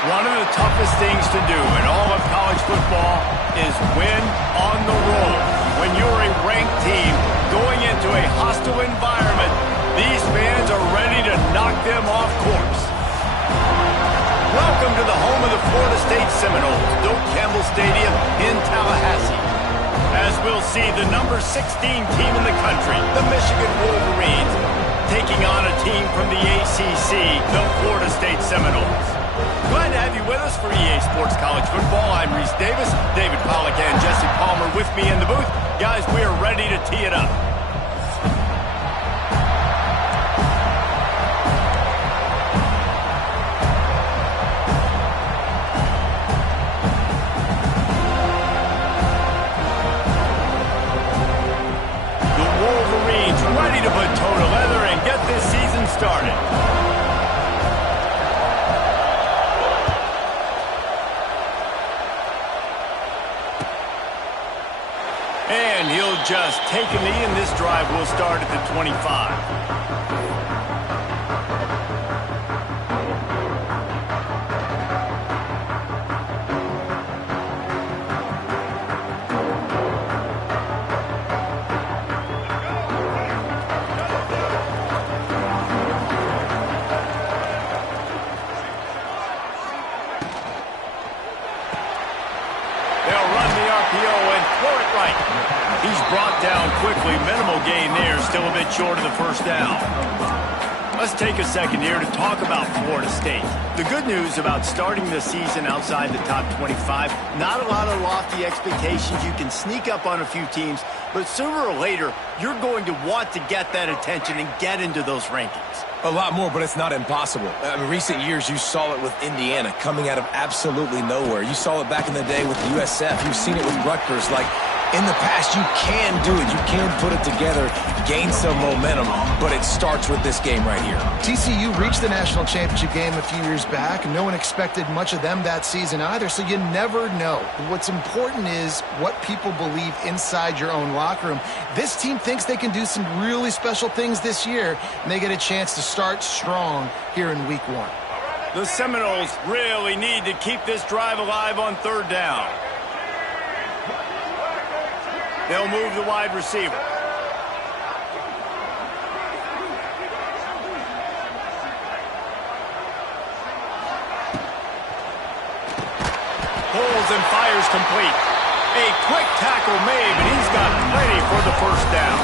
One of the toughest things to do in all of college football is win on the road. When you're a ranked team going into a hostile environment, these fans are ready to knock them off course. Welcome to the home of the Florida State Seminoles, Doak Campbell Stadium in Tallahassee. As we'll see the number 16 team in the country, the Michigan Wolverines, taking on a team from the ACC, the Florida State Seminoles. Glad to have you with us for EA Sports College Football. I'm Reese Davis, David Pollack and Jesse Palmer with me in the booth. Guys, we are ready to tee it up. The Wolverines ready to put toe to leather and get this season started. And he'll just take a knee, and this drive will start at the 25. They'll run the RPO and throw it right. He's brought down quickly. Minimal gain there. Still a bit short of the first down. Let's take a second here to talk about Florida State. The good news about starting the season outside the top 25, not a lot of lofty expectations. You can sneak up on a few teams, but sooner or later, you're going to want to get that attention and get into those rankings. A lot more, but it's not impossible. In recent years, you saw it with Indiana coming out of absolutely nowhere. You saw it back in the day with USF. You've seen it with Rutgers. Like, in the past, you can do it. You can put it together, gain some momentum, but it starts with this game right here. TCU reached the national championship game a few years back, and no one expected much of them that season either, so you never know. What's important is what people believe inside your own locker room. This team thinks they can do some really special things this year, and they get a chance to start strong here in week one. The Seminoles really need to keep this drive alive on third down. They'll move the wide receiver. Pulls and fires complete. A quick tackle made, but he's got plenty for the first down.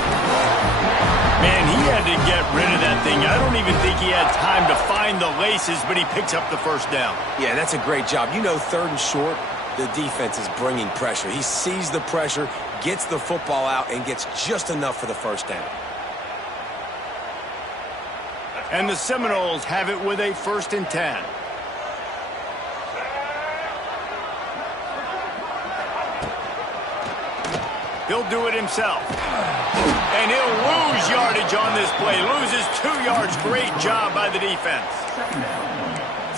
Man, he had to get rid of that thing. I don't even think he had time to find the laces, but he picks up the first down. Yeah, that's a great job. You know, third and short, the defense is bringing pressure. He sees the pressure, gets the football out, and gets just enough for the first down. And the Seminoles have it with a 1st and 10. He'll do it himself. And he'll lose yardage on this play. Loses 2 yards. Great job by the defense.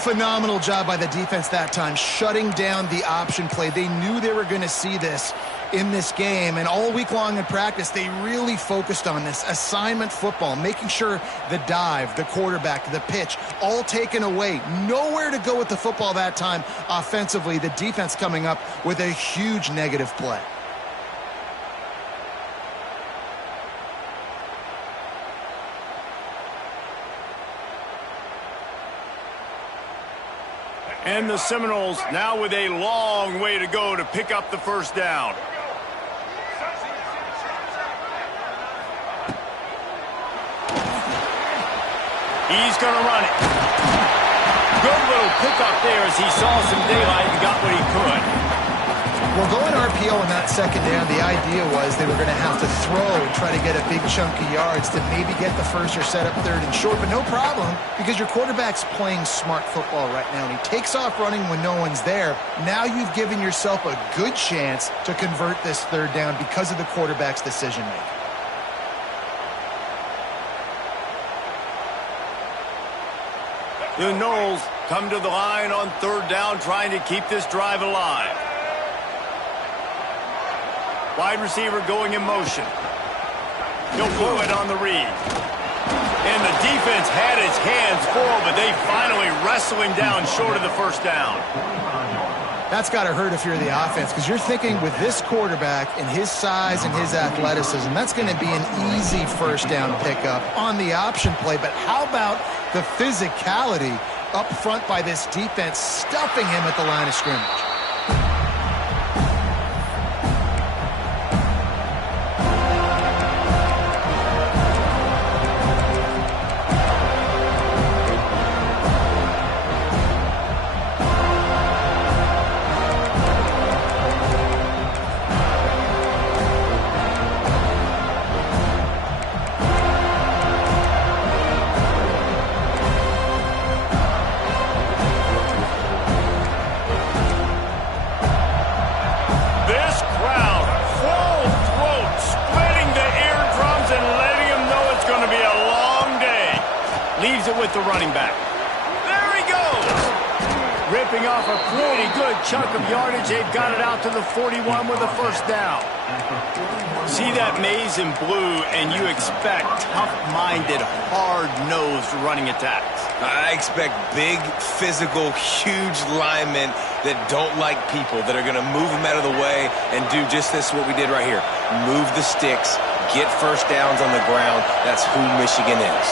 Phenomenal job by the defense that time, shutting down the option play. They knew they were going to see this in this game, and all week long in practice, they really focused on this assignment football, making sure the dive, the quarterback, the pitch, all taken away. Nowhere to go with the football that time offensively. The defense coming up with a huge negative play. And the Seminoles now with a long way to go to pick up the first down. He's going to run it. Good little pickup there as he saw some daylight and got what he could. Well, going RPO on that second down, the idea was they were going to have to throw and try to get a big chunk of yards to maybe get the first or set up third and short, but no problem because your quarterback's playing smart football right now, and he takes off running when no one's there. Now you've given yourself a good chance to convert this third down because of the quarterback's decision-making. The Noles come to the line on third down, trying to keep this drive alive. Wide receiver going in motion. He'll blow it on the read. And the defense had its hands full, but they finally wrestled whistling down short of the first down. That's got to hurt if you're the offense, because you're thinking with this quarterback and his size and his athleticism, that's going to be an easy first down pickup on the option play. But how about the physicality up front by this defense, stuffing him at the line of scrimmage? With the running back. There he goes. Ripping off a pretty good chunk of yardage. They've got it out to the 41 with a first down. See that maze in blue, and you expect tough-minded, hard-nosed running attacks. I expect big, physical, huge linemen that don't like people, that are going to move them out of the way and do just this, what we did right here. Move the sticks, get first downs on the ground. That's who Michigan is.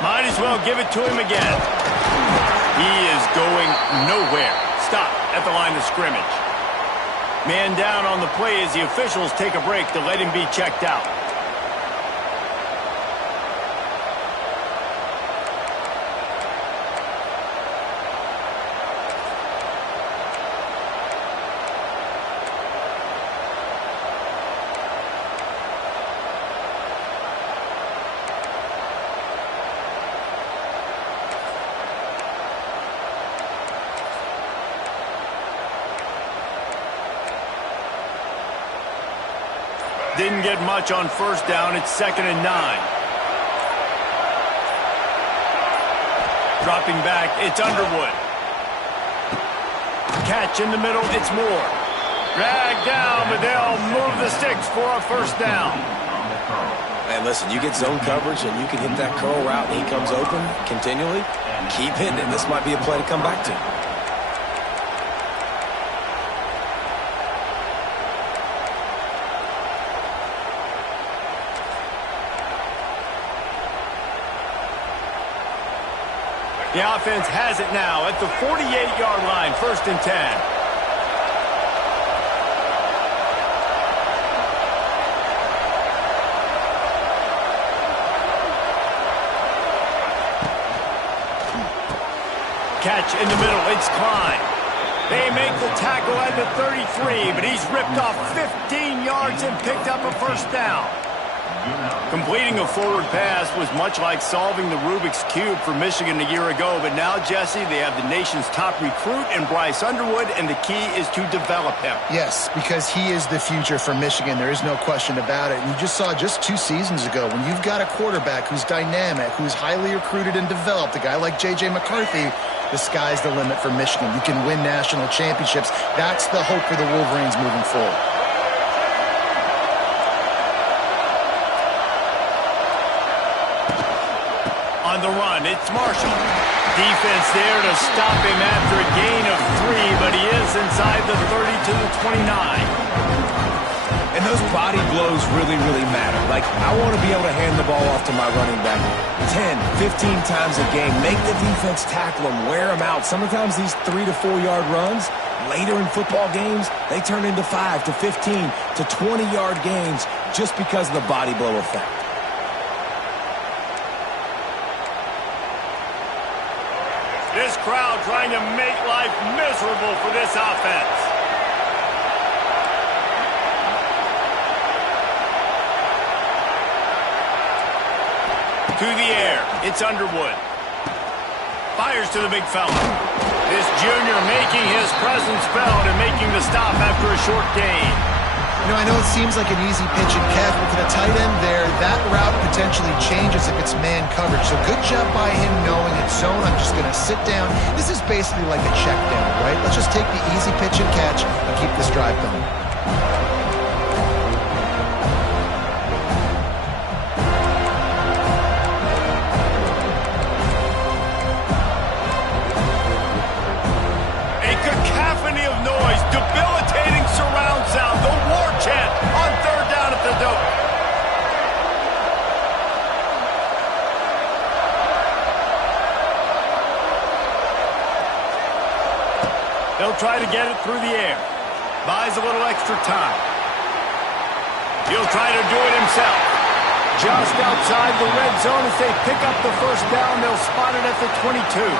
Might as well give it to him again. He is going nowhere. Stop at the line of scrimmage. Man down on the play as the officials take a break to let him be checked out. Didn't get much on first down. It's 2nd and 9. Dropping back, it's Underwood. Catch in the middle, it's Moore. Dragged down, but they'll move the sticks for a first down. Man, listen, you get zone coverage and you can hit that curl route and he comes open continually. Keep hitting it. This might be a play to come back to. The offense has it now at the 48-yard line, 1st and 10. Catch in the middle, it's Klein. They make the tackle at the 33, but he's ripped off 15 yards and picked up a first down. Completing a forward pass was much like solving the Rubik's Cube for Michigan a year ago, but now, Jesse, they have the nation's top recruit in Bryce Underwood, and the key is to develop him. Yes, because he is the future for Michigan. There is no question about it. And you just saw just 2 seasons ago, when you've got a quarterback who's dynamic, who's highly recruited and developed, a guy like J.J. McCarthy, the sky's the limit for Michigan. You can win national championships. That's the hope for the Wolverines moving forward. On the run, it's Marshall. Defense there to stop him after a gain of 3, but he is inside the 30 to the 29. And those body blows really, really matter. Like, I want to be able to hand the ball off to my running back 10, 15 times a game. Make the defense tackle him, wear him out. Sometimes these 3 to 4 yard runs, later in football games, they turn into 5 to 15 to 20 yard gains just because of the body blow effect. This crowd trying to make life miserable for this offense. To the air, it's Underwood. Fires to the big fella. This junior making his presence felt and making the stop after a short gain. You know, I know it seems like an easy pitch and catch, but for the tight end there, that route potentially changes if it's man coverage. So good job by him knowing it's zone. I'm just going to sit down. This is basically like a check down, right? Let's just take the easy pitch and catch and keep this drive going. They'll try to get it through the air. Buys a little extra time. He'll try to do it himself. Just outside the red zone as they pick up the first down. They'll spot it at the 22.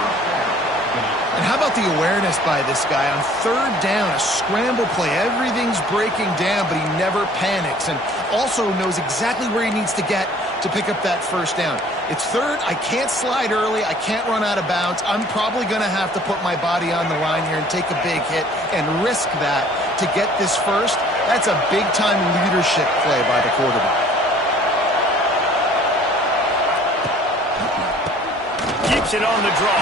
And how about the awareness by this guy on third down, a scramble play. Everything's breaking down, but he never panics and also knows exactly where he needs to get to pick up that first down. It's third. I can't slide early. I can't run out of bounds. I'm probably going to have to put my body on the line here and take a big hit and risk that to get this first. That's a big-time leadership play by the quarterback. Keeps it on the draw.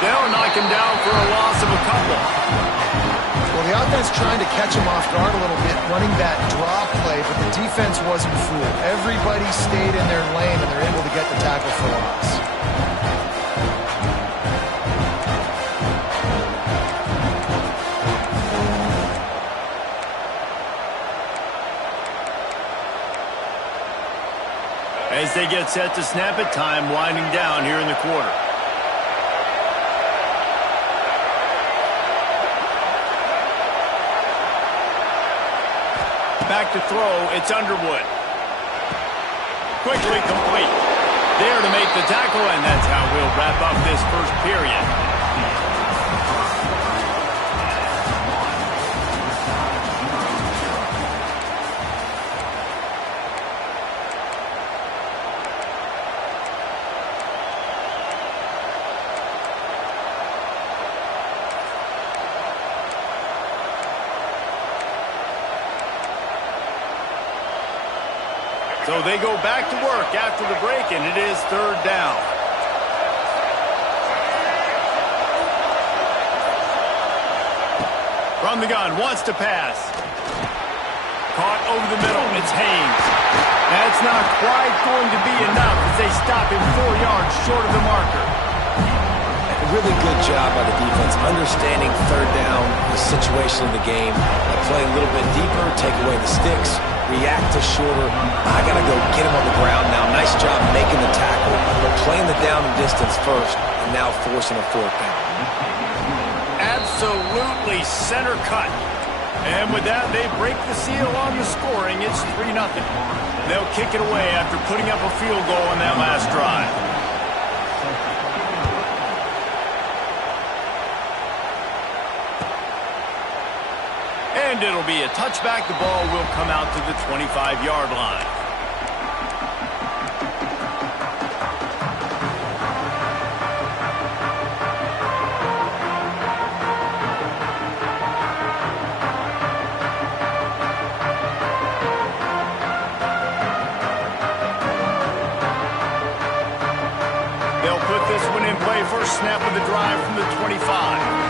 They'll knock him down for a loss of a couple. Well, the offense trying to catch him off guard a little bit, running that draw play, but the defense wasn't fooled. Everybody stayed in their lane, and they're able to get the tackle for loss. As they get set to snap it, time winding down here in the quarter. Back to throw, it's Underwood. Quickly complete. There to make the tackle, and that's how we'll wrap up this first period. So they go back to work after the break, and it is third down. From the gun, wants to pass. Caught over the middle, it's Haynes. That's not quite going to be enough as they stop him 4 yards short of the marker. Really good job by the defense, understanding third down, the situation of the game, play a little bit deeper, take away the sticks, react to shorter. I got to go get him on the ground now. Nice job making the tackle, but playing the down and distance first, and now forcing a fourth down. Absolutely center cut. And with that, they break the seal on the scoring. It's 3-0. They'll kick it away after putting up a field goal on that last drive. And it'll be a touchback. The ball will come out to the 25-yard line. They'll put this one in play. First snap of the drive from the 25.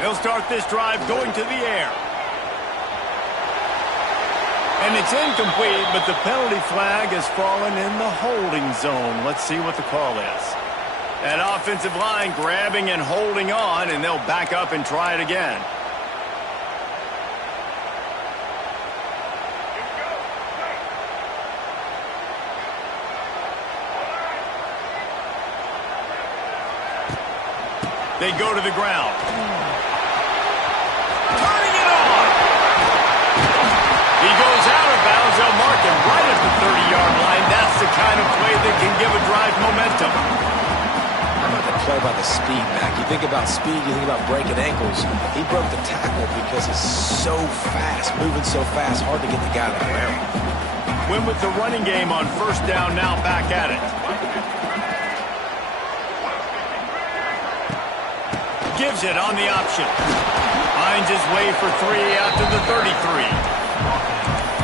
They'll start this drive going to the air. And it's incomplete, but the penalty flag has fallen in the holding zone. Let's see what the call is. That offensive line grabbing and holding on, and they'll back up and try it again. They go to the ground. Turning it on. He goes out of bounds. They'll mark him right at the 30-yard line. That's the kind of play that can give a drive momentum. How about the play by the speed, Mac? You think about speed, you think about breaking ankles. He broke the tackle because he's so fast, moving so fast, hard to get the guy on the ground. Win with the running game on first down, now back at it. Gives it on the option. Finds his way for 3 after the 33.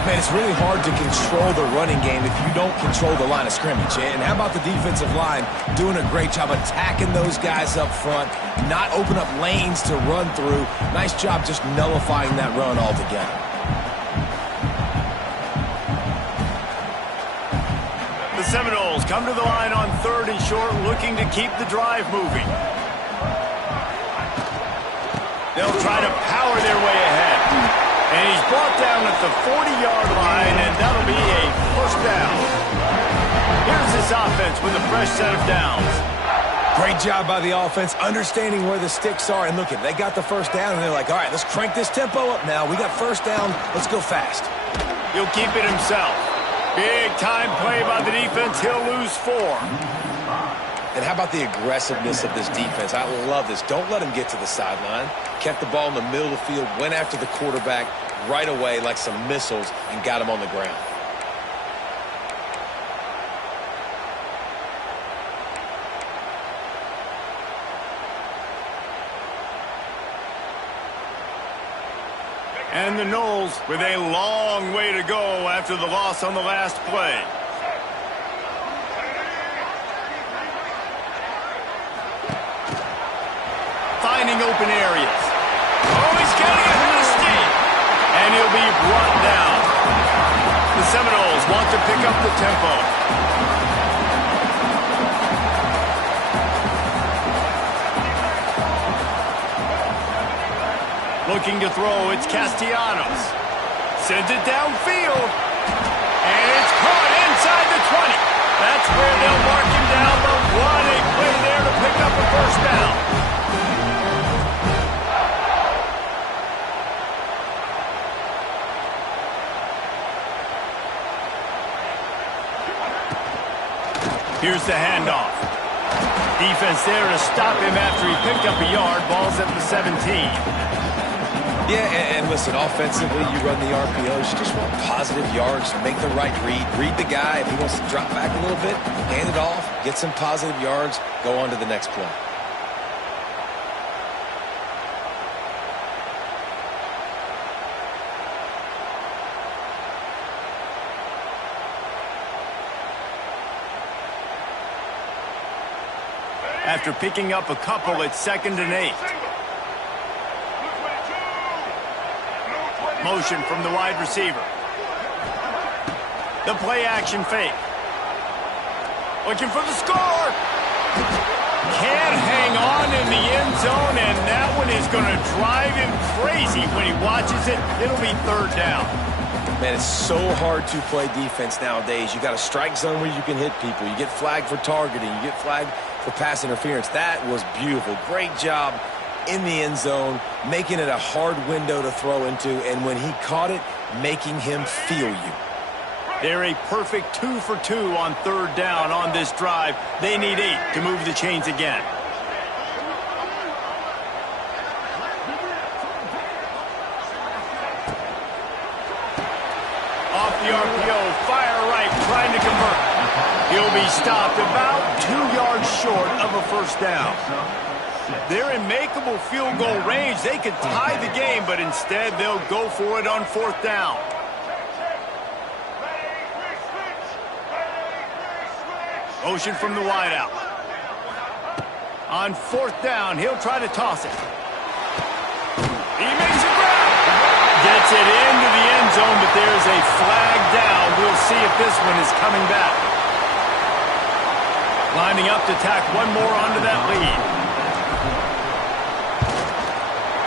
Man, it's really hard to control the running game if you don't control the line of scrimmage. And how about the defensive line doing a great job attacking those guys up front, not open up lanes to run through. Nice job just nullifying that run altogether. The Seminoles come to the line on 3rd and short, looking to keep the drive moving. They'll try to power their way ahead. And he's brought down at the 40-yard line, and that'll be a first down. Here's this offense with a fresh set of downs. Great job by the offense, understanding where the sticks are. And look, they got the first down, and they're like, all right, let's crank this tempo up now. We got first down. Let's go fast. He'll keep it himself. Big time play by the defense. He'll lose 4. And how about the aggressiveness of this defense? I love this. Don't let him get to the sideline. Kept the ball in the middle of the field, went after the quarterback right away like some missiles, and got him on the ground. And the Noles with a long way to go after the loss on the last play. Finding open areas. Oh, he's getting ahead of steam. And he'll be brought down. The Seminoles want to pick up the tempo. Looking to throw, it's Castellanos. Sends it downfield. And it's caught inside the 20. That's where they'll mark him down, but what a play there to pick up a first down. Here's the handoff. Defense there to stop him after he picked up a yard. Ball's at the 17. Yeah, and listen, offensively, you run the RPOs. You just want positive yards, make the right read. Read the guy. If he wants to drop back a little bit, hand it off, get some positive yards, go on to the next play. After picking up a couple, it's 2nd and 8. Motion from the wide receiver. The play action fake. Looking for the score. Can't hang on in the end zone, and that one is going to drive him crazy when he watches it. It'll be 3rd down. Man, it's so hard to play defense nowadays. You got a strike zone where you can hit people. You get flagged for targeting. You get flagged for pass interference. That was beautiful. Great job in the end zone, making it a hard window to throw into, and when he caught it, making him feel you. They're a perfect 2 for 2 on 3rd down on this drive. They need 8 to move the chains again. Off the RPO, fire right, trying to convert. He'll be stopped about 2 yards short of a first down. They're in makeable field goal range. They could tie the game, but instead they'll go for it on 4th down. Motion from the wideout. On 4th down, he'll try to toss it. He makes a grab. Gets it into the end zone, but there's a flag down. We'll see if this one is coming back. Lining up to tack one more onto that lead.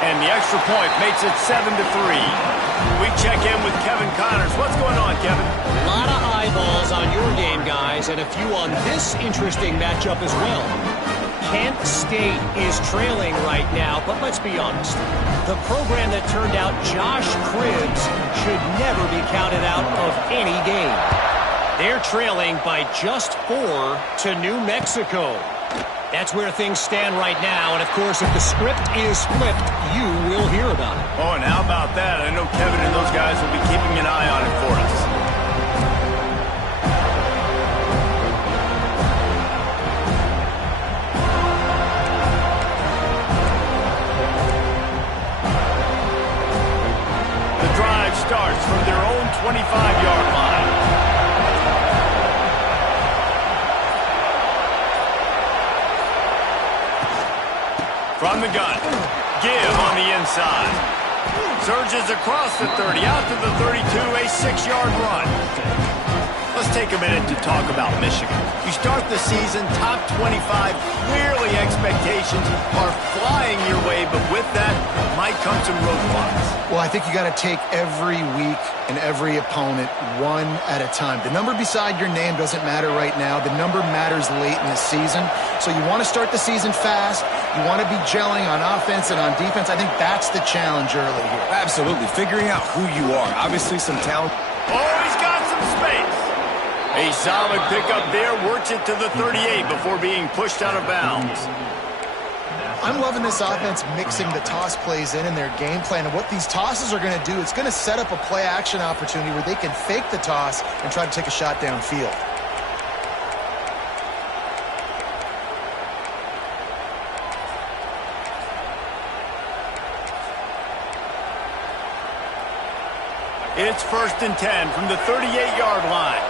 And the extra point makes it 7-3. We check in with Kevin Connors. What's going on, Kevin? A lot of eyeballs on your game, guys, and a few on this interesting matchup as well. Kent State is trailing right now, but let's be honest. The program that turned out Josh Cribbs should never be counted out of any game. They're trailing by just 4 to New Mexico. That's where things stand right now, and of course, if the script is flipped, you will hear about it. Oh, and how about that? I know Kevin and those guys will be keeping an eye on it for us. The drive starts from their own 25-yard line. From the gun, give on the inside. Surges across the 30, out to the 32, a 6-yard run. A Let's take a minute to talk about Michigan. You start the season top 25, clearly expectations are flying your way, but with that might come some roadblocks. Well, I think you got to take every week and every opponent one at a time. The number beside your name doesn't matter right now. The number matters late in the season. So you want to start the season fast. You want to be gelling on offense and on defense. I think that's the challenge early here. Absolutely. Figuring out who you are. Obviously some talent. Oh, he's got some space. A solid pickup there, works it to the 38 before being pushed out of bounds. I'm loving this offense mixing the toss plays in their game plan. And what these tosses are going to do, it's going to set up a play-action opportunity where they can fake the toss and try to take a shot downfield. It's 1st and 10 from the 38-yard line.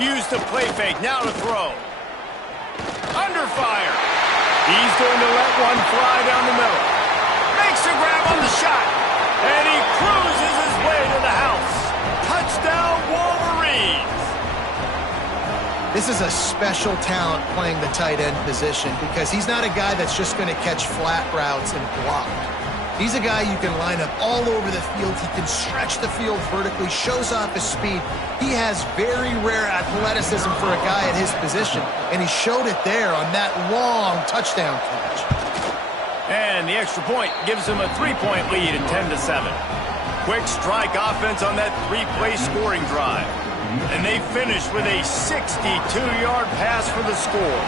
Use the play fake, now to throw. Under fire. He's going to let one fly down the middle. Makes a grab on the shot. And he cruises his way to the house. Touchdown, Wolverines. This is a special talent playing the tight end position because he's not a guy that's just going to catch flat routes and block. He's a guy you can line up all over the field. He can stretch the field vertically, shows off his speed. He has very rare athleticism for a guy at his position, and he showed it there on that long touchdown catch. And the extra point gives him a 3-point lead at 10-7. Quick strike offense on that 3-play scoring drive. And they finish with a 62-yard pass for the score.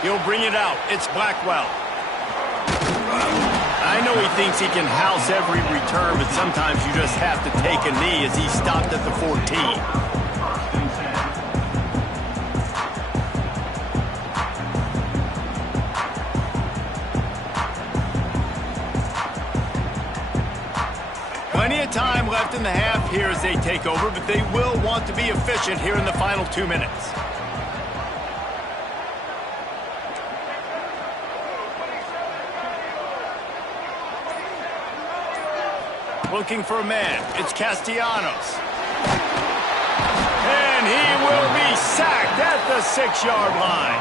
He'll bring it out. It's Blackwell. I know he thinks he can house every return, but sometimes you just have to take a knee as he stopped at the 14. Plenty of time left in the half here as they take over, but they will want to be efficient here in the final 2 minutes. Looking for a man. It's Castellanos. And he will be sacked at the 6-yard line.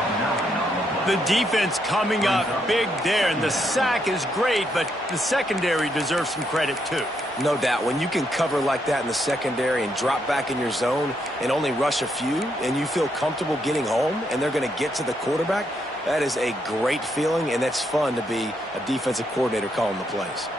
The defense coming up big there, and the sack is great, but the secondary deserves some credit too. No doubt. When you can cover like that in the secondary and drop back in your zone and only rush a few, and you feel comfortable getting home, and they're going to get to the quarterback, that is a great feeling, and that's fun to be a defensive coordinator calling the plays.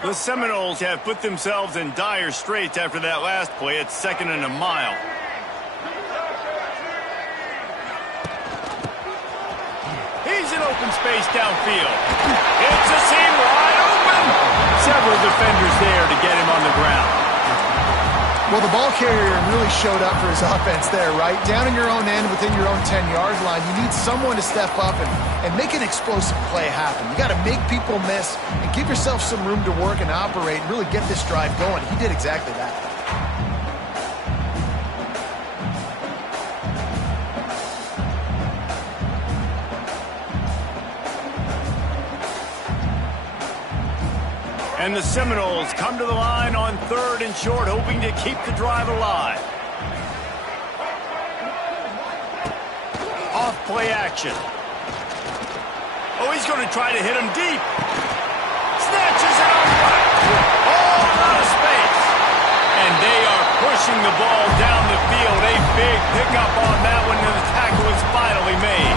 The Seminoles have put themselves in dire straits after that last play. It's 2nd and a mile. He's in open space downfield. It's a seam wide open. Several defenders there to get him on the ground. Well, the ball carrier really showed up for his offense there, right? Down in your own end, within your own 10-yard line, you need someone to step up and make an explosive play happen. You got to make people miss and give yourself some room to work and operate and really get this drive going. He did exactly that. And the Seminoles come to the line on 3rd and short, hoping to keep the drive alive. Off play action. Oh, he's going to try to hit him deep. Snatches it on the right. All out of space. And they are pushing the ball down the field. A big pickup on that one, and the tackle is finally made.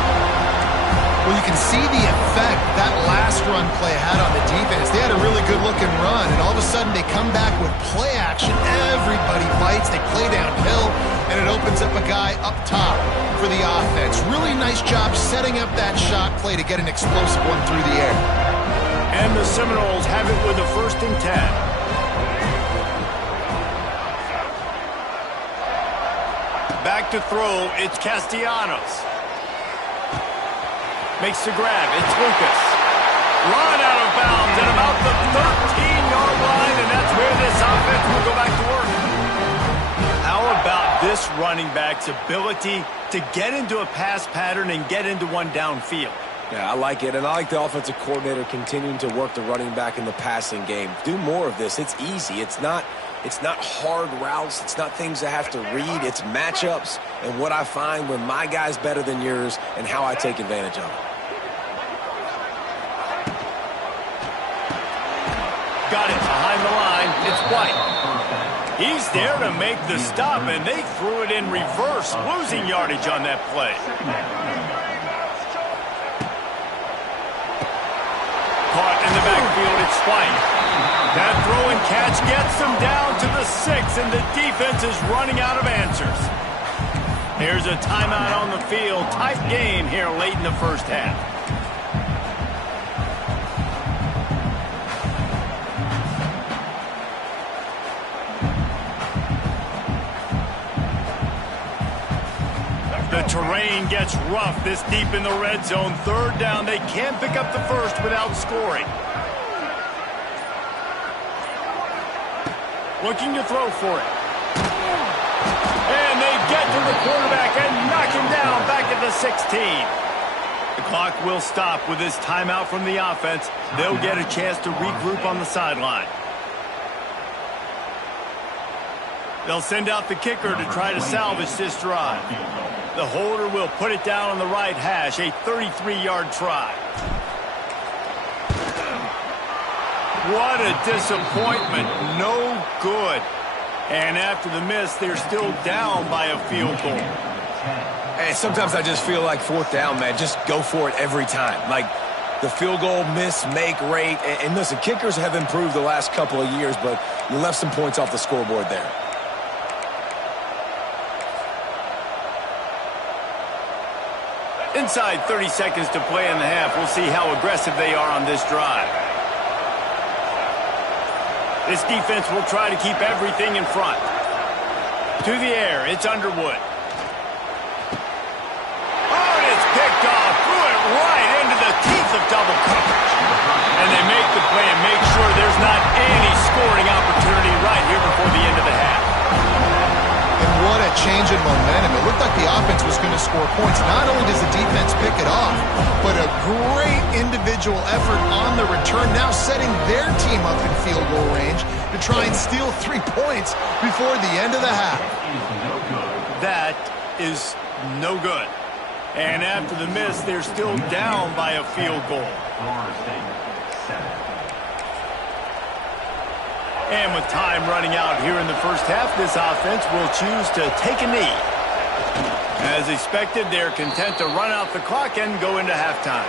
Well, you can see the effect that last run play had on the defense. They had a really good-looking run, and all of a sudden they come back with play action. Everybody bites. They play downhill, and it opens up a guy up top for the offense. Really nice job setting up that shot play to get an explosive one through the air. And the Seminoles have it with a 1st and 10. Back to throw, it's Castellanos. Makes the grab, it's Lucas. Run out of bounds at about the 13-yard line, and that's where this offense will go back to work. How about this running back's ability to get into a pass pattern and get into one downfield? Yeah, I like it, and I like the offensive coordinator continuing to work the running back in the passing game. Do more of this. It's easy. It's not hard routes. It's not things I have to read. It's matchups and what I find when my guy's better than yours and how I take advantage of it. Got it behind the line. It's White. He's there to make the stop, and they threw it in reverse, losing yardage on that play. Caught in the backfield, it's White. That throw and catch gets them down to the 6, and the defense is running out of answers. Here's a timeout on the field. Tight game here late in the 1st half. The terrain gets rough this deep in the red zone. 3rd down. They can't pick up the 1st without scoring. Looking to throw for it. And they get to the quarterback and knock him down back at the 16. The clock will stop with this timeout from the offense. They'll get a chance to regroup on the sideline. They'll send out the kicker to try to salvage this drive. The holder will put it down on the right hash, a 33-yard try. What a disappointment. No good. And after the miss, they're still down by a field goal. Hey, sometimes I just feel like 4th down, man. Just go for it every time. Like the field goal miss, make rate. And listen, kickers have improved the last couple of years, but you left some points off the scoreboard there. Inside 30 seconds to play in the half. We'll see how aggressive they are on this drive. This defense will try to keep everything in front. To the air, it's Underwood. Oh, and it's picked off. Threw it right into the teeth of double coverage. And they make the play and make sure there's not any scoring opportunity right here before the end of the half. And what a change in momentum. It looked like the offense was going to score points. Not only does the defense pick it off, but a great individual effort on the return, now setting their team up in field goal range to try and steal 3 points before the end of the half. That is no good. And after the miss, they're still down by a field goal. And with time running out here in the 1st half, this offense will choose to take a knee. As expected, they're content to run out the clock and go into halftime.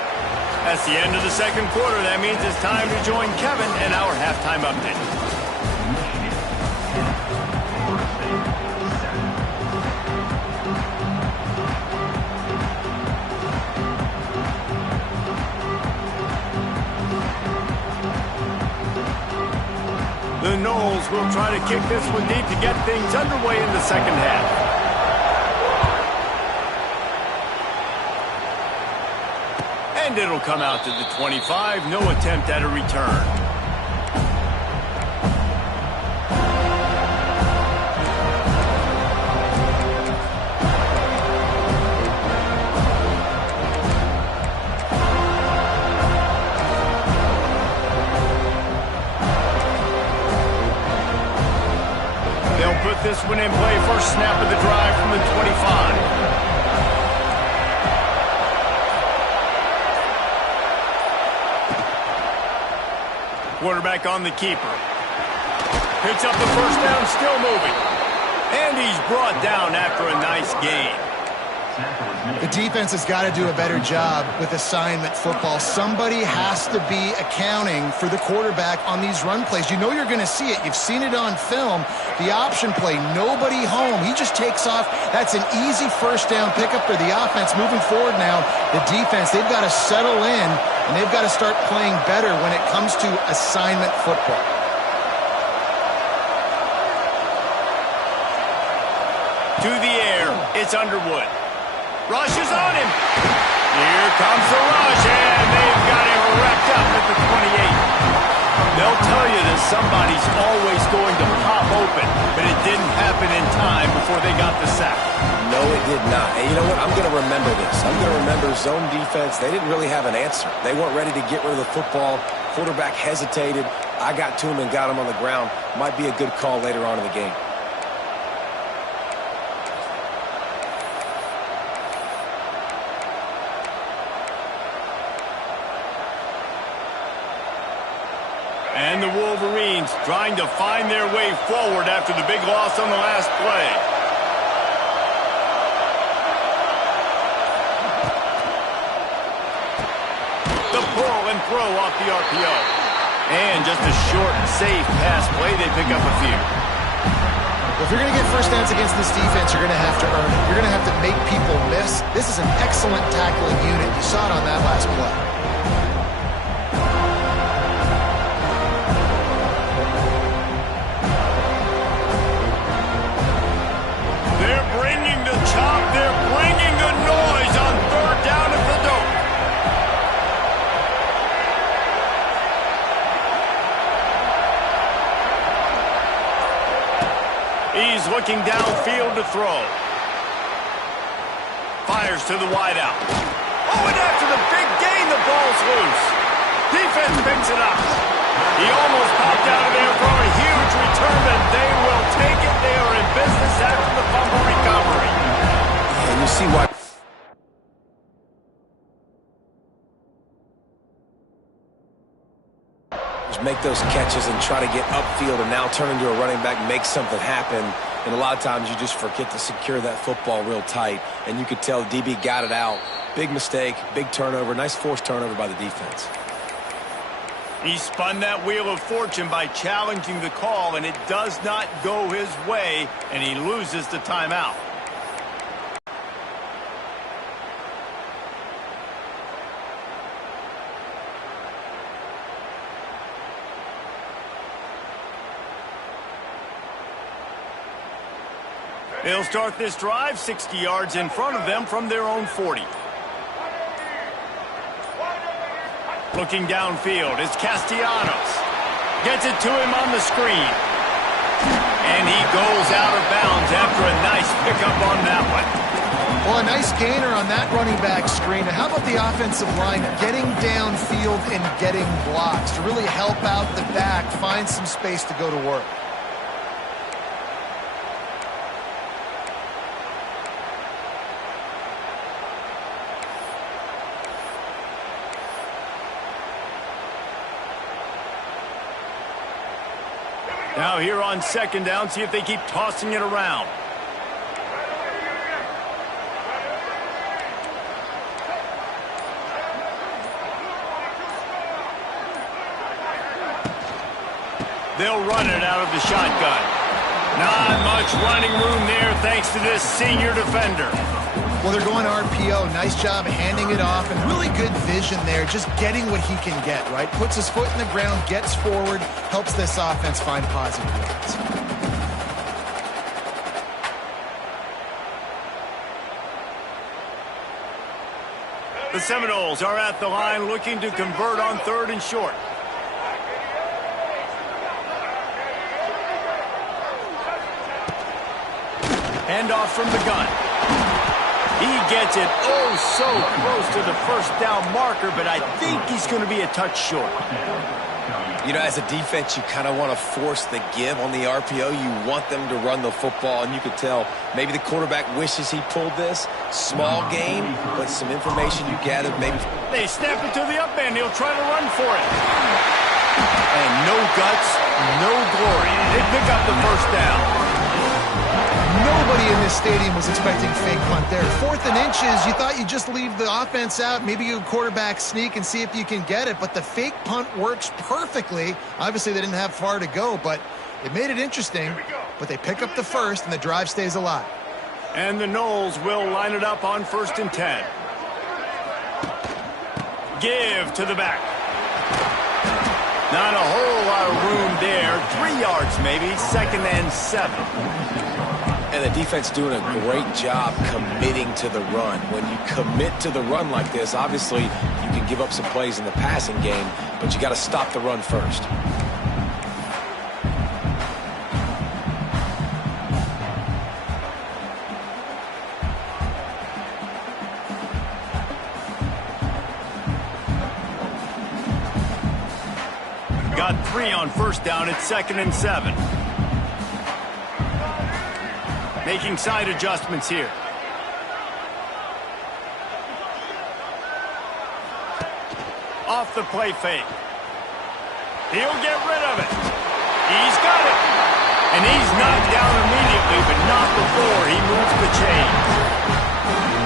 That's the end of the 2nd quarter. That means it's time to join Kevin in our halftime update. The Noles will try to kick this one deep to get things underway in the 2nd half. And it'll come out to the 25. No attempt at a return. Put this one in play. First snap of the drive from the 25. Quarterback on the keeper. Picks up the 1st down, still moving. And he's brought down after a nice gain. The defense has got to do a better job with assignment football. Somebody has to be accounting for the quarterback on these run plays. You know you're going to see it. You've seen it on film. The option play, nobody home. He just takes off. That's an easy first down pickup for the offense. Moving forward now, the defense, they've got to settle in, and they've got to start playing better when it comes to assignment football. To the air, it's Underwood. Rush is on him. Here comes the rush, and they've got him wrapped up at the 28. They'll tell you that somebody's always going to pop open, but it didn't happen in time before they got the sack. No, it did not. And you know what? I'm going to remember this. I'm going to remember zone defense. They didn't really have an answer. They weren't ready to get rid of the football. Quarterback hesitated. I got to him and got him on the ground. Might be a good call later on in the game. And the Wolverines trying to find their way forward after the big loss on the last play. The pull and throw off the RPO. And just a short, safe pass play. They pick up a few. Well, if you're going to get first downs against this defense, you're going to have to earn it. You're going to have to make people miss. This is an excellent tackling unit. You saw it on that last play. They're bringing the noise on third down at the dope. He's looking downfield to throw. Fires to the wideout. Oh, and after the big gain, the ball's loose. Defense picks it up. He almost popped out of there for a huge return, and they will take it. They are in business after the fumble recovery. And you see why. Just make those catches and try to get upfield and now turn into a running back, make something happen. And a lot of times you just forget to secure that football real tight. And you could tell DB got it out. Big mistake, big turnover, nice forced turnover by the defense. He spun that wheel of fortune by challenging the call, and it does not go his way, and he loses the timeout. They'll start this drive 60 yards in front of them from their own 40. Looking downfield, it's Castellanos. Gets it to him on the screen. And he goes out of bounds after a nice pickup on that one. Well, a nice gainer on that running back screen. And how about the offensive line getting downfield and getting blocks to really help out the back, find some space to go to work? Now here on second down, see if they keep tossing it around. They'll run it out of the shotgun. Not much running room there thanks to this senior defender. Well, they're going RPO. Nice job handing it off, and really good vision there, just getting what he can get, right? Puts his foot in the ground, gets forward, helps this offense find positive yards. The Seminoles are at the line looking to convert on third and short. Handoff from the gun. He gets it oh so close to the first down marker, but I think he's going to be a touch short. You know, as a defense, you kind of want to force the give on the RPO. You want them to run the football, and you could tell maybe the quarterback wishes he pulled this. Small game, but some information you gathered maybe. They snap it to the up end. He'll try to run for it. And no guts, no glory. They pick up the first down. Nobody Nobody in this stadium was expecting fake punt there. 4th and inches, you thought you'd just leave the offense out, maybe you quarterback sneak and see if you can get it, but the fake punt works perfectly. Obviously, they didn't have far to go, but it made it interesting. But they pick up the first, and the drive stays alive. And the Noles will line it up on 1st and 10. Give to the back. Not a whole lot of room there. 3 yards maybe. 2nd and 7. And the defense doing a great job committing to the run. When you commit to the run like this, obviously you can give up some plays in the passing game, but you got to stop the run first. Got 3 on 1st down at 2nd and 7. Making side adjustments here. Off the play fake. He'll get rid of it. He's got it. And he's knocked down immediately, but not before he moves the chains.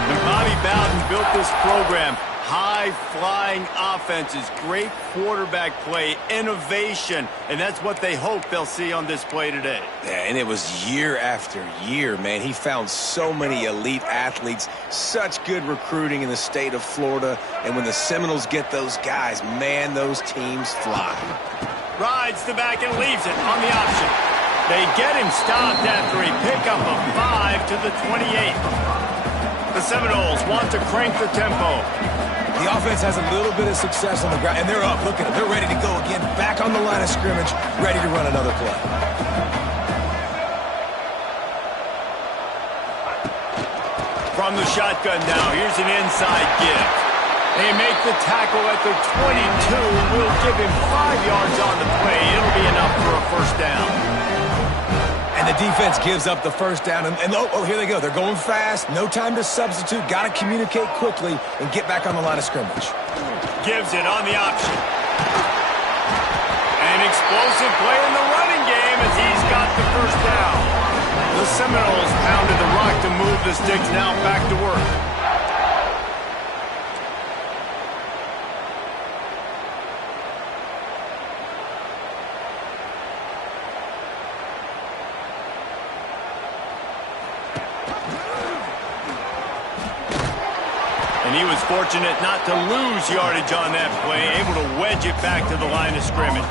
And Bobby Bowden built this program. High-flying offenses, great quarterback play, innovation, and that's what they hope they'll see on display today. Yeah, and it was year after year, man. He found so many elite athletes, such good recruiting in the state of Florida, and when the Seminoles get those guys, man, those teams fly. Rides the back and leaves it on the option. They get him stopped after a pickup of 5 to the 28. The Seminoles want to crank the tempo. The offense has a little bit of success on the ground, and they're up. Look at them. They're ready to go again. Back on the line of scrimmage, ready to run another play. From the shotgun now, here's an inside give. They make the tackle at the 22. Will give him 5 yards on the play. It'll be enough for a 1st down. And the defense gives up the 1st down. And oh, here they go. They're going fast. No time to substitute. Got to communicate quickly and get back on the line of scrimmage. Gives it on the option. An explosive play in the running game as he's got the 1st down. The Seminoles pounded the rock to move the sticks. Now back to work. He was fortunate not to lose yardage on that play, able to wedge it back to the line of scrimmage.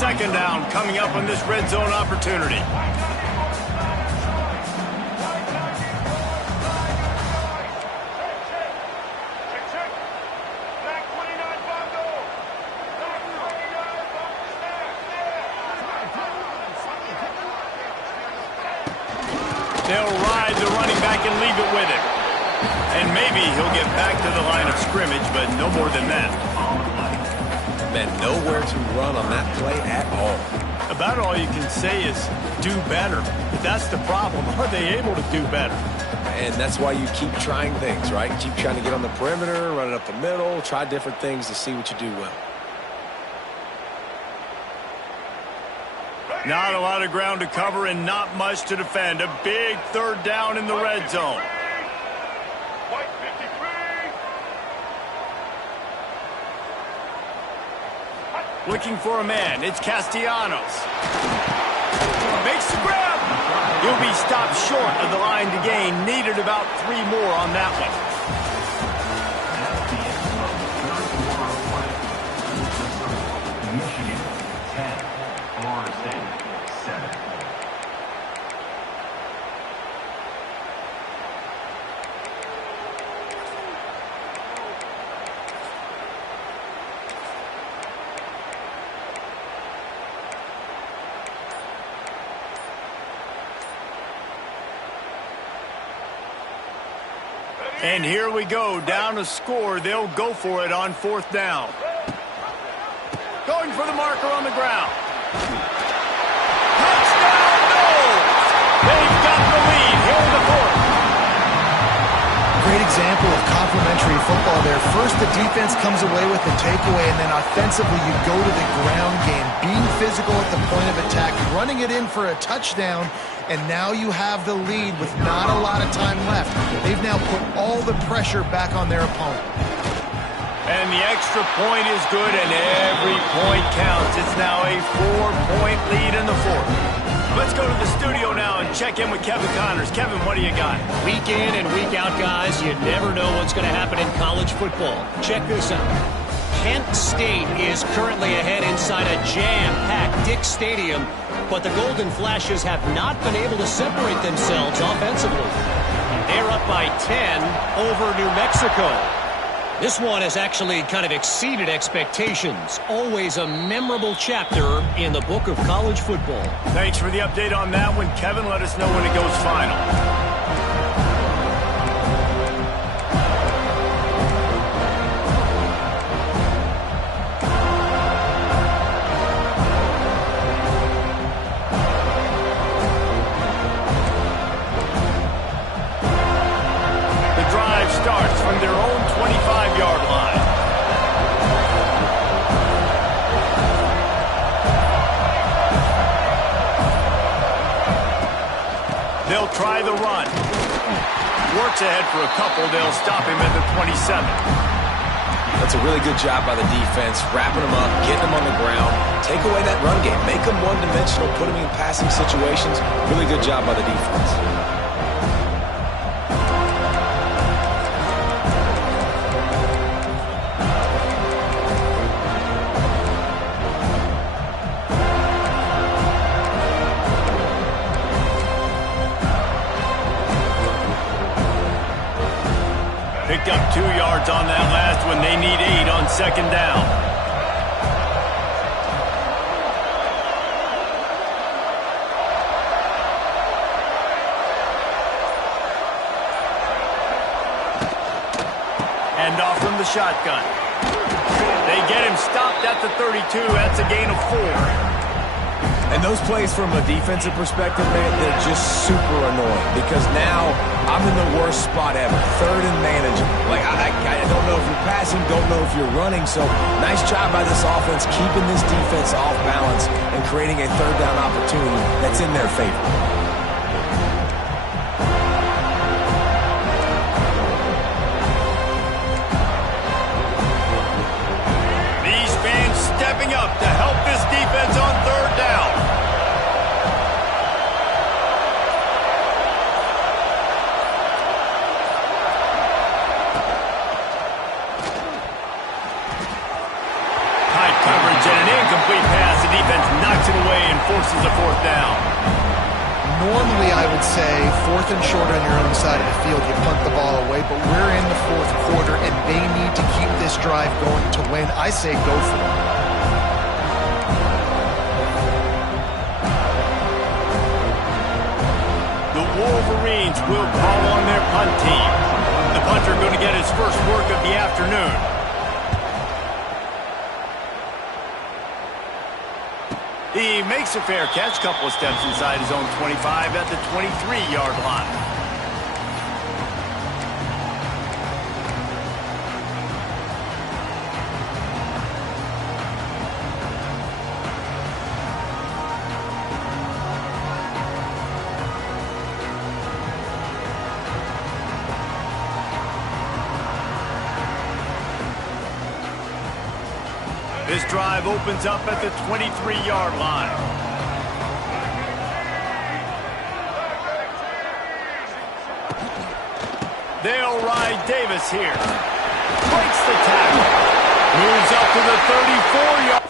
2nd down coming up on this red zone opportunity. They'll ride the running back and leave it with him. And maybe he'll get back to the line of scrimmage, but no more than that. Man, nowhere to run on that play at all. About all you can say is do better. But that's the problem. Are they able to do better? And that's why you keep trying things, right? Keep trying to get on the perimeter, run it up the middle, try different things to see what you do well. Not a lot of ground to cover and not much to defend. A big 3rd down in the red zone. Looking for a man. It's Castellanos. Makes the grab. He'll be stopped short of the line to gain. Needed about 3 more on that one. Michigan, 10. Florida State, 7. And here we go, down a score. They'll go for it on 4th down. Going for the marker on the ground. Touchdown, Noles! They've got the lead here in the 4th. great example of complementary football there. First, the defense comes away with the takeaway, and then offensively, you go to the ground game, being physical at the point of attack, running it in for a touchdown, and now you have the lead with not a lot of time left. They've now put all the pressure back on their opponent. And the extra point is good, and every point counts. It's now a 4-point lead in the fourth. Let's go to the studio now and check in with Kevin Connors. Kevin, what do you got? Week in and week out, guys, you never know what's going to happen in college football. Check this out. Kent State is currently ahead inside a jam-packed Dick Stadium, but the Golden Flashes have not been able to separate themselves offensively. They're up by 10 over New Mexico. This one has actually kind of exceeded expectations. Always a memorable chapter in the book of college football. Thanks for the update on that one, Kevin. Let us know when it goes final. Starts from their own 25-yard line. They'll try the run. Works ahead for a couple. They'll stop him at the 27. That's a really good job by the defense, wrapping them up, getting them on the ground, take away that run game, make them one-dimensional, put them in passing situations. Really good job by the defense. Picked up 2 yards on that last one. They need 8 on second down. Hand off from the shotgun. They get him stopped at the 32. That's a gain of 4. And those plays from a defensive perspective, man, they're just super annoying because now I'm in the worst spot ever. Third and manageable. Like, I don't know if you're passing, don't know if you're running. So nice job by this offense keeping this defense off balance and creating a third down opportunity that's in their favor. These fans stepping up to help this defense on third down. High coverage and an incomplete pass. The defense knocks it away and forces a fourth down. Normally, I would say 4th and short on your own side of the field, you punt the ball away, but we're in the fourth quarter, and they need to keep this drive going to win. I say go for it. The Wolverines will call on their punt team. The punter going to get his first work of the afternoon. He makes a fair catch, couple of steps inside his own 25 at the 23-yard line. This drive opens up at the 23-yard line. They'll ride Davis here. Breaks the tackle. Moves up to the 34-yard.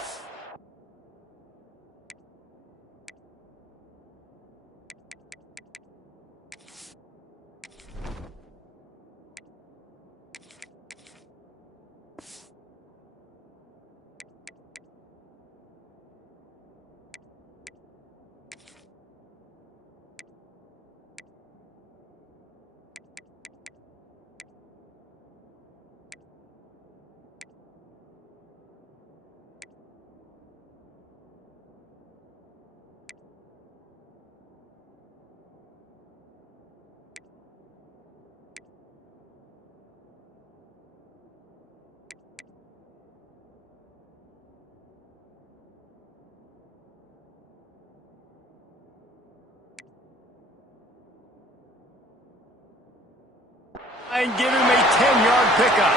And give him a 10-yard pickup.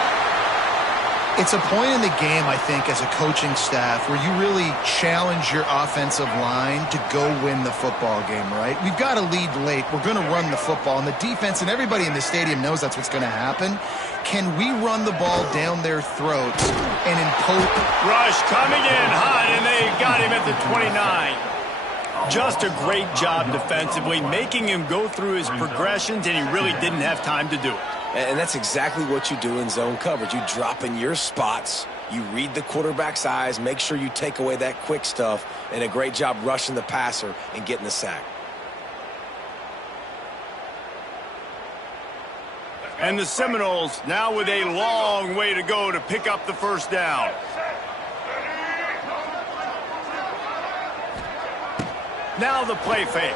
It's a point in the game, I think, as a coaching staff where you really challenge your offensive line to go win the football game, right? We've got to lead late. We're going to run the football. And the defense and everybody in the stadium knows that's what's going to happen. Can we run the ball down their throats and impose? Rush coming in hot, and they got him at the 29. Just a great job defensively, making him go through his progressions, and he really didn't have time to do it. And that's exactly what you do in zone coverage. You drop in your spots, you read the quarterback's eyes, make sure you take away that quick stuff, and a great job rushing the passer and getting the sack. And the Seminoles now with a long way to go to pick up the first down. Now the play fake.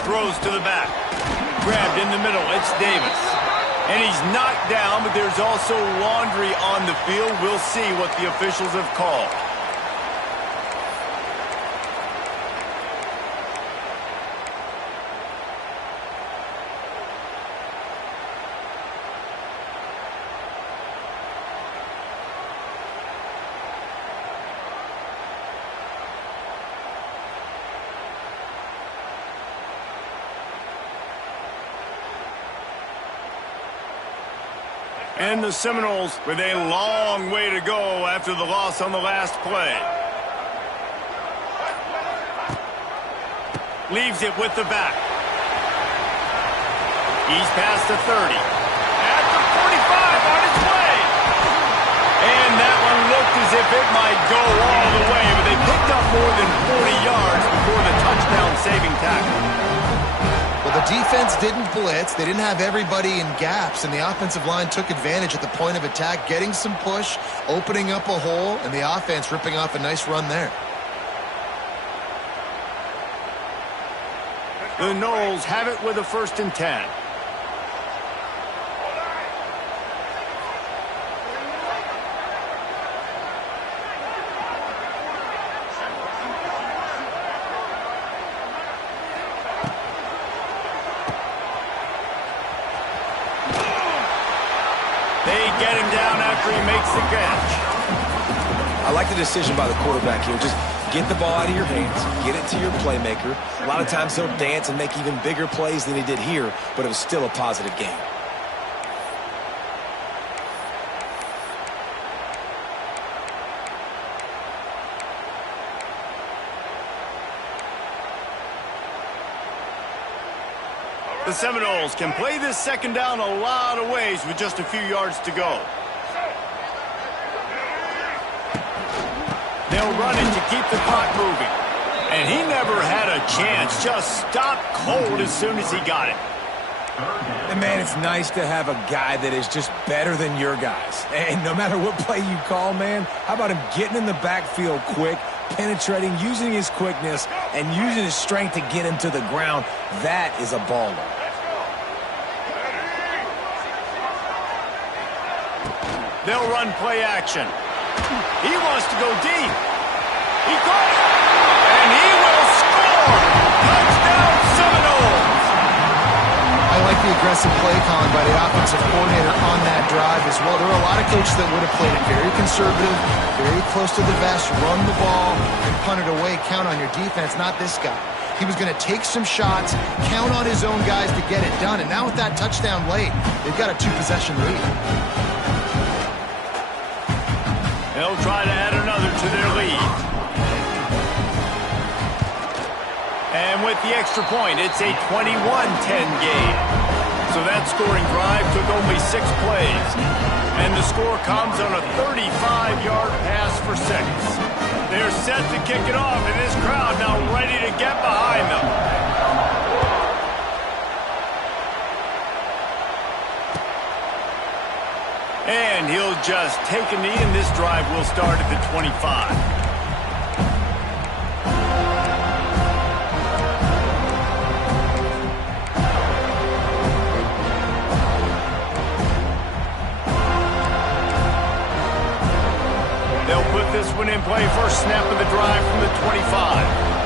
Throws to the back. Grabbed in the middle. It's Davis. And he's knocked down, but there's also laundry on the field. We'll see what the officials have called. And the Seminoles with a long way to go after the loss on the last play. Leaves it with the back. He's past the 30. At the 45 on his way. And that one looked as if it might go all the way, but they picked up more than 40 yards before the touchdown-saving tackle. Well, the defense didn't blitz. They didn't have everybody in gaps, and the offensive line took advantage at the point of attack, getting some push, opening up a hole, and the offense ripping off a nice run there. The Noles have it with a 1st and 10. Get him down after he makes the catch. I like the decision by the quarterback here. Just get the ball out of your hands, get it to your playmaker. A lot of times he'll dance and make even bigger plays than he did here, but it was still a positive game. The Seminoles can play this second down a lot of ways with just a few yards to go. They'll run it to keep the clock moving. And he never had a chance. Just stopped cold as soon as he got it. And, man, it's nice to have a guy that is just better than your guys. And no matter what play you call, man, how about him getting in the backfield quick, penetrating, using his quickness, and using his strength to get him to the ground? That is a baller. They'll run play action. He wants to go deep. He caught it. And he will score. Touchdown, Seminoles. I like the aggressive play calling by the offensive coordinator on that drive as well. There are a lot of coaches that would have played it very conservative, very close to the vest, run the ball, and punt it away. Count on your defense, not this guy. He was going to take some shots, count on his own guys to get it done. And now with that touchdown late, they've got a 2-possession lead. They'll try to add another to their lead. And with the extra point, it's a 21-10 game. So that scoring drive took only 6 plays. And the score comes on a 35-yard pass for 6. They're set to kick it off, and this crowd now ready to get behind them. And he'll just take a knee, and this drive will start at the 25. They'll put this one in play. First snap of the drive from the 25.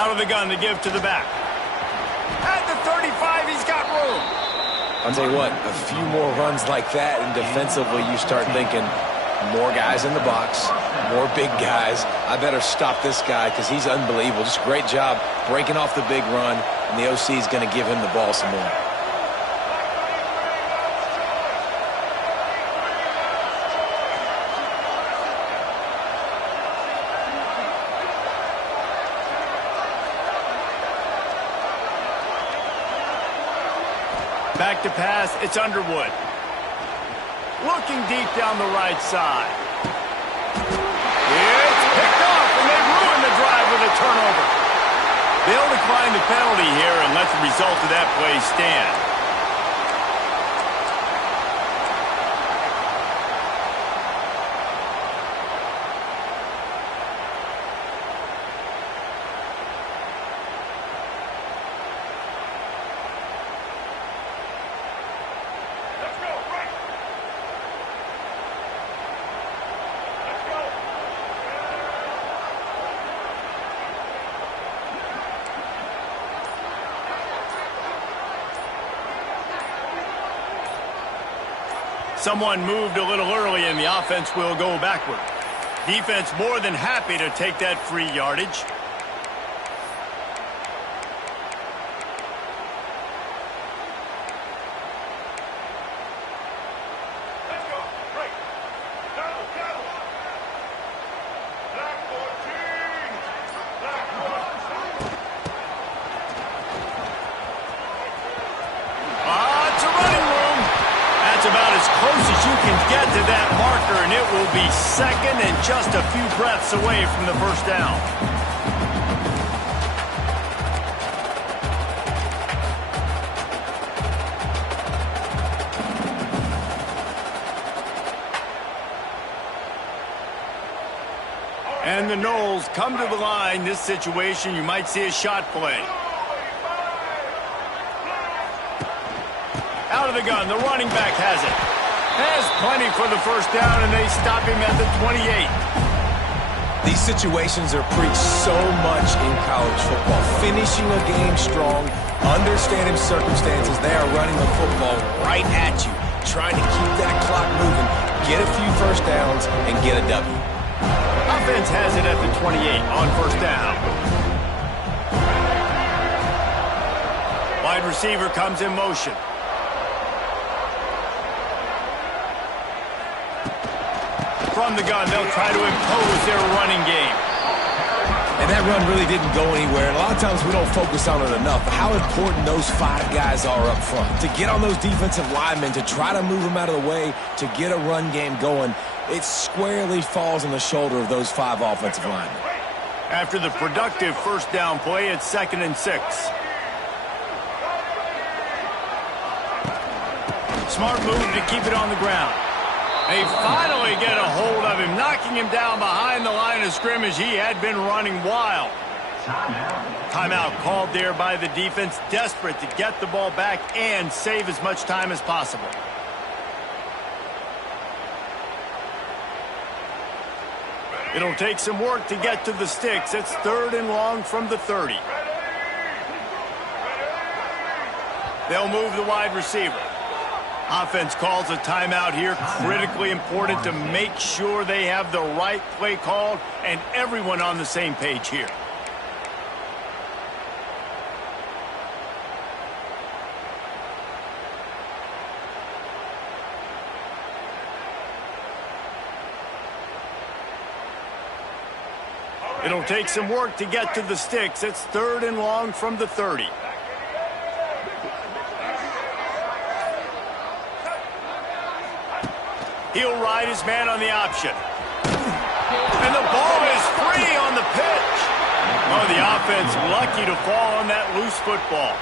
Out of the gun to give to the back. At the 35, he's got room. I'll tell you what, a few more runs like that, and defensively you start thinking, more guys in the box, more big guys. I better stop this guy because he's unbelievable. Just a great job breaking off the big run, and the OC is going to give him the ball some more. Back to pass, it's Underwood. Looking deep down the right side. It's picked off, and they ruin the drive with a turnover. They'll decline the penalty here and let the result of that play stand. Someone moved a little early, and the offense will go backward. Defense more than happy to take that free yardage. Second and just a few breaths away from the first down. And the Noles come to the line. This situation, you might see a shot play. Out of the gun, the running back has it. Has plenty for the first down, and they stop him at the 28. These situations are preached so much in college football. Finishing a game strong, understanding circumstances. They are running the football right at you, trying to keep that clock moving, get a few first downs, and get a W. Offense has it at the 28 on first down. Wide receiver comes in motion. From the gun, they'll try to impose their running game. And that run really didn't go anywhere. And a lot of times we don't focus on it enough. How important those 5 guys are up front. To get on those defensive linemen, to try to move them out of the way, to get a run game going, it squarely falls on the shoulder of those 5 offensive linemen. After the productive first down play, it's 2nd and 6. Smart move to keep it on the ground. They finally get a hold of him, knocking him down behind the line of scrimmage. He had been running wild. Timeout called there by the defense, desperate to get the ball back and save as much time as possible. It'll take some work to get to the sticks. It's 3rd and long from the 30. They'll move the wide receiver. Offense calls a timeout here. Critically important to make sure they have the right play called and everyone on the same page here. It'll take some work to get to the sticks. It's 3rd and long from the 30. He'll ride his man on the option. And the ball is free on the pitch. Oh, the offense lucky to fall on that loose football.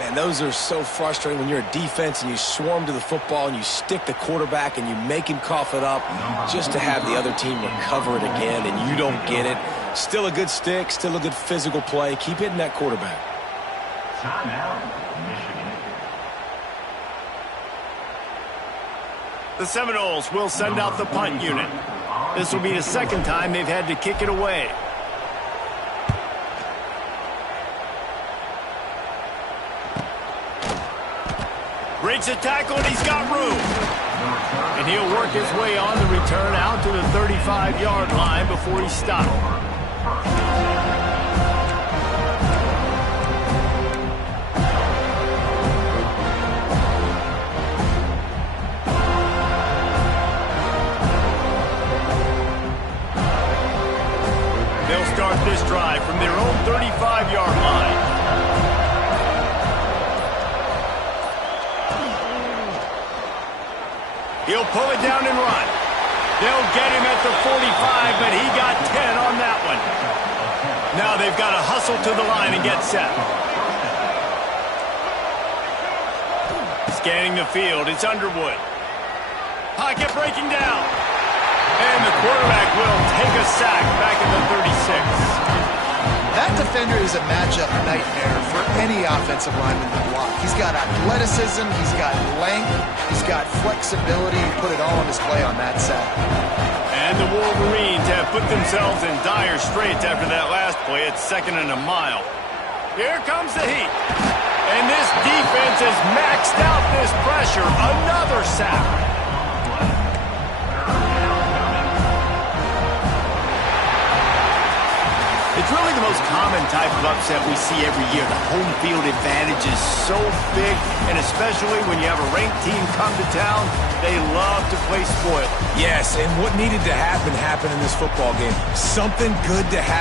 Man, those are so frustrating when you're a defense and you swarm to the football and you stick the quarterback and you make him cough it up just to have the other team recover it again and you don't get it. Still a good stick, still a good physical play. Keep hitting that quarterback. Timeout, Michigan. The Seminoles will send out the punt unit. This will be the 2nd time they've had to kick it away. Breaks a tackle, and he's got room. And he'll work his way on the return out to the 35-yard line before he's stopped. They'll start this drive from their own 35-yard line. He'll pull it down and run. They'll get him at the 45, but he got 10 on that one. Now they've got to hustle to the line and get set. Scanning the field, it's Underwood. Pocket breaking down. And the quarterback will take a sack back in the 36. That defender is a matchup nightmare for any offensive lineman to block. He's got athleticism, he's got length, he's got flexibility. He put it all on display on that sack. And the Wolverines have put themselves in dire straits after that last play. It's 2nd and a mile. Here comes the heat. And this defense has maxed out this pressure. Another sack. It's really the most common type of upset we see every year. The home field advantage is so big, and especially when you have a ranked team come to town, they love to play spoiler. Yes, and what needed to happen happened in this football game. Something good to happen.